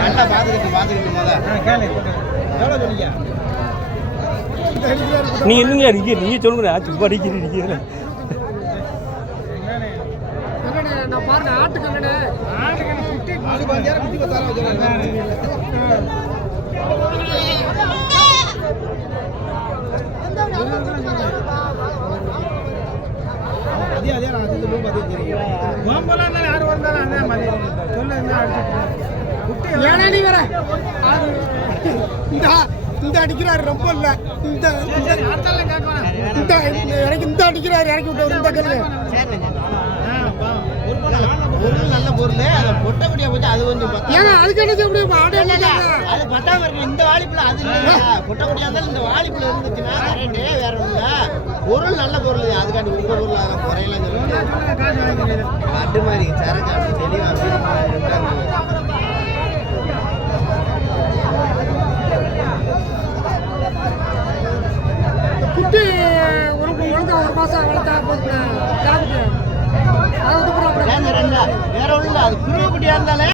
நல்லா பார்த்துக்கிட்டு போதா எவ்வளோ சொன்னீங்க? நீ என்னங்க நீங்க சொல்லுங்க சும்மா அடிக்கிறீங்க. நான் பாருங்க ஆட்டுக்கண்ணே குட்டி அது 5000 குட்டி 10000 அதே அதே நான் அது ரொம்ப அதே தெரியும். மாம்பழம் தானே யார் வந்தாலும் அதே மாதிரி சொல்ல என்ன குட்டி ஏன்னா நீ வர இந்த அடிக்கிறாரு ரொம்ப இல்ல இந்த எனக்கு இந்த அடிக்கிறாரு இறக்கி விட்டு இந்த கல்லு பொருள் நல்ல பொருள் அதை பொட்டக்குடியா போச்சு அது கொஞ்சம் ஏன்னா அதுக்கு என்ன செய்ய அது பத்தாம இருக்கு. இந்த வாலிப்புல அது இல்ல பொட்டக்குடியா இருந்தாலும் இந்த வாலிப்புல இருந்துச்சுன்னா கரெக்டே வேற ஒண்ணு பொருள் நல்ல பொருள் அதுக்காண்டி உங்க பொருள் அதெல்லாம் குறையலாம் சொல்லுங்க. அட்டு மாதிரி சரக்கு அப்படி தெளிவா குட்டி ஒழுங்கா ஒரு மாசம் வளர்த்தா போதும் வேற ஒண்ணு அது குருவ குட்டியா இருந்தாலே